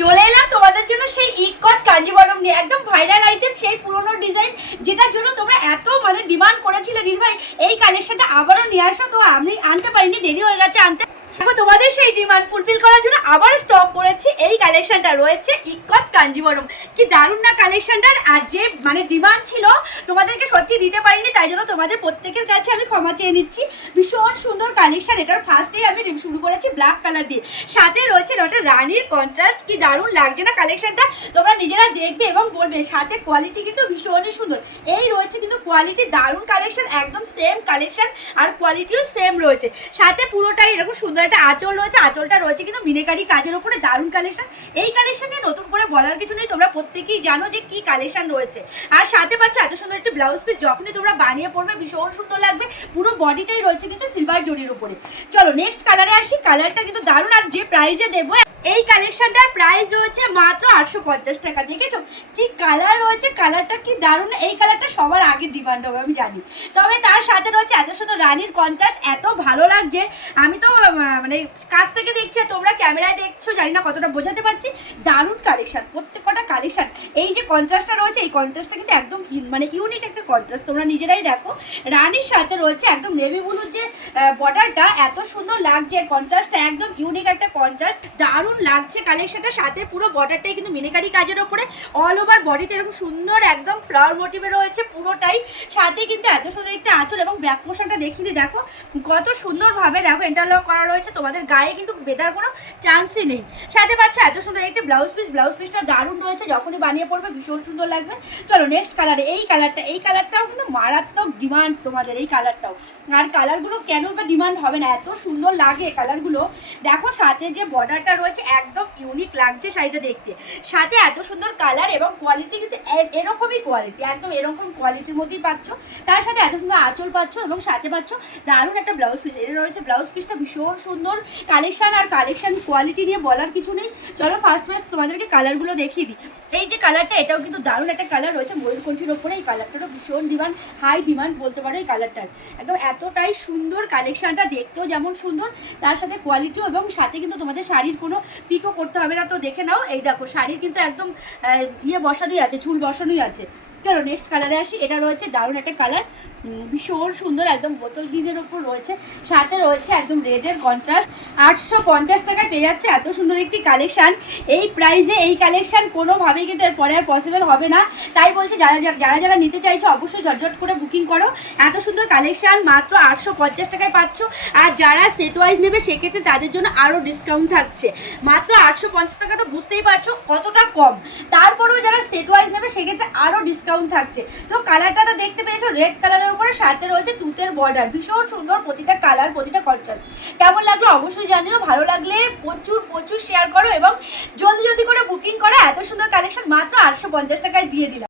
চলে এলাম তোমাদের জন্য সেই ইকত কাঞ্জিবরম নিয়ে, একদম ভাইরাল আইটেম, সেই পুরনো ডিজাইন যেটার জন্য তোমরা এত ডিমান্ড করেছিলে দিদি ভাই এই কালেকশনটা আবারও নিয়ে আসো। তো আমি আনতে পারিনি, দেরি হয়ে গেছে আনতে। তোমাদের সেই ডিমান্ড ফুলফিল করার জন্য আবার স্টক করেছি। এই কালেকশনটা রয়েছে ইকত কাঞ্জিবরম, কি দারুণ না কালেকশনটার। আর যে ডিমান্ড ছিল তোমাদেরকে সত্যি দিতে পারিনি, তাই জন্য তোমাদের প্রত্যেকের কাছে আমি ক্ষমা চেয়ে নিচ্ছি। ভীষণ সুন্দর কালেকশন। এটার ফার্স্টেই আমি শুরু করেছি ব্ল্যাক কালার দিয়ে, সাথে রয়েছে একটা রানীর কন্ট্রাস্ট। কি দারুণ লাগছে না কালেকশনটা, তোমরা নিজেরা দেখবে এবং বলবে। সাথে কোয়ালিটি কিন্তু ভীষণই সুন্দর। এই রয়েছে কিন্তু কোয়ালিটি দারুণ কালেকশন, একদম সেম কালেকশন আর কোয়ালিটিও সেম রয়েছে। সাথে পুরোটাই এরকম সুন্দর একটা আঁচল রয়েছে, আঁচলটা রয়েছে কিন্তু মিনেকারি কাজের উপরে, দারুণ কালেকশন। এই কালেকশন নিয়ে নতুন করে বলার কিছু নেই, তোমরা প্রত্যেকেই জানো যে কি কালেকশন রয়েছে। আর সাথে পাচ্ছ এত সুন্দর একটা ব্লাউজ পিস, যখনই তোমরা বানিয়ে পড়বে ভীষণ সুন্দর লাগবে। পুরো বডিটাই রয়েছে কিন্তু সিলভার জরির উপরে। চলো নেক্সট কালারে আসি। কালারটা কিন্তু দারুণ, আর যে প্রাইসে দেবো এই কালেকশনটার প্রাইস রয়েছে মাত্র 850 টাকা। দেখেছো কি কালার রয়েছে, কালারটা কি দারুণ। এই কালারটা সবার আগে ডিমান্ড হবে আমি জানি। তবে তার সাথে রয়েছে এত সুন্দর রানীর কন্ট্রাস্ট, এত ভালো লাগছে। আমি তো কাছ থেকে দেখছি, তোমরা ক্যামেরায় দেখছো, জানি না কতটা বোঝাতে পারছি। দারুণ কালেকশন, প্রত্যেকটা কালেকশন। এই যে কন্ট্রাস্টটা রয়েছে, এই কন্ট্রাস্টটা কিন্তু একদম ইউনিক একটা কন্ট্রাস্ট, তোমরা নিজেরাই দেখো। রানীর সাথে রয়েছে একদম নেভি ব্লুর যে বর্ডারটা, এত সুন্দর লাগছে। কন্ট্রাস্টটা একদম ইউনিক একটা কন্ট্রাস্ট, দারুণ লাগছে কালেকশনটা। সাথে পুরো বর্ডারটাই কিন্তু মিনেকারি কাজের ওপরে, অল ওভার বডিতে এরকম সুন্দর একদম ফ্লাওয়ার মোটিভে রয়েছে পুরোটাই। সাথে কিন্তু এত সুন্দর একটা আঁচল, এবং ব্যাক পোর্শনটা দেখিয়ে দেখো কত সুন্দরভাবে দেখো ইন্টারলক করা রয়েছে। তোমাদের গায়ে কিন্তু বেদার কোনো চান্সই নেই। সাথে পাচ্ছ এত সুন্দর একটা ব্লাউজ পিস, ব্লাউজ পিসটা দারুণ রয়েছে, যখনই বানিয়ে পড়বে ভীষণ সুন্দর লাগবে। চলো নেক্সট কালারে। এই কালারটাও কিন্তু মারাত্মক ডিমান্ড তোমাদের, এই কালারটাও। আর কালারগুলো কেন বা ডিমান্ড হবে না, এত সুন্দর লাগে কালারগুলো। দেখো সাথে যে বর্ডারটা রয়েছে একদম ইউনিক লাগছে শাড়িটা দেখতে। সাথে এত সুন্দর কালার এবং কোয়ালিটি কিন্তু এরকমই কোয়ালিটি, একদম এরকম কোয়ালিটির মধ্যেই পাচ্ছ। তার সাথে এত সুন্দর আঁচল পাচ্ছ, এবং সাথে পাচ্ছ দারুণ একটা ব্লাউজ পিস। এটা রয়েছে ব্লাউজ পিসটা ভীষণ সুন্দর কালেকশন। আর কালেকশন কোয়ালিটি নিয়ে বলার কিছু নেই। চলো ফার্স্ট তোমাদেরকে কালারগুলো দেখিয়ে দিই। এই যে কালারটা, এটাও কিন্তু দারুণ একটা কালার রয়েছে ময়ূরকণ্ঠীর ওপরে। এই কালারটারও ভীষণ ডিমান্ড, হাই ডিমান্ড বলতে পারো এই কালারটার। একদম এতটাই সুন্দর কালেকশনটা, দেখতেও যেমন সুন্দর তার সাথে কোয়ালিটিও। এবং সাথে কিন্তু তোমাদের শাড়ির কোনো পিকও করতে হবে না। তো দেখে নাও, এই দেখো শাড়ির কিন্তু একদম বসানোই আছে, ঝুল বসানোই আছে। চলো নেক্সট কালারে আসি। এটা রয়েছে দারুণ একটা কালার, ভীষণ সুন্দর, একদম বোতল গ্রিনের ওপর রয়েছে। সাথে রয়েছে একদম রেডের কন্ট্রাস্ট। 850 টাকায় পেয়ে যাচ্ছে এত সুন্দর একটি কালেকশন। এই প্রাইসে এই কালেকশন কোনোভাবেই কিন্তু এরপরে আর পসিবল হবে না। তাই বলছি যারা নিতে চাইছো অবশ্যই ঝটঝট করে বুকিং করো। এত সুন্দর কালেকশন মাত্র 850 টাকায় পাচ্ছ। আর যারা সেট ওয়াইজ নেবে সেক্ষেত্রে তাদের জন্য আরও ডিসকাউন্ট থাকছে। মাত্র 850 টাকা, তো বুঝতেই পারছো কতটা কম। তারপরেও যারা সেট ওয়াইজ নেবে সেক্ষেত্রে আরও ডিসকাউন্ট থাকছে। তো কালারটা তো দেখতে পেয়েছো, রেড কালারের উপরে, সাথে রয়েছে তুতের বর্ডার। ভীষণ সুন্দর প্রতিটা কালার, প্রতিটা কন্ট্রাস্ট। কেমন লাগলো অবশ্যই জানিও। ভালো লাগলে প্রচুর শেয়ার করো এবং জলদি করে বুকিং করো। এত সুন্দর কালেকশন মাত্র 850 টাকায় দিয়ে দিলাম।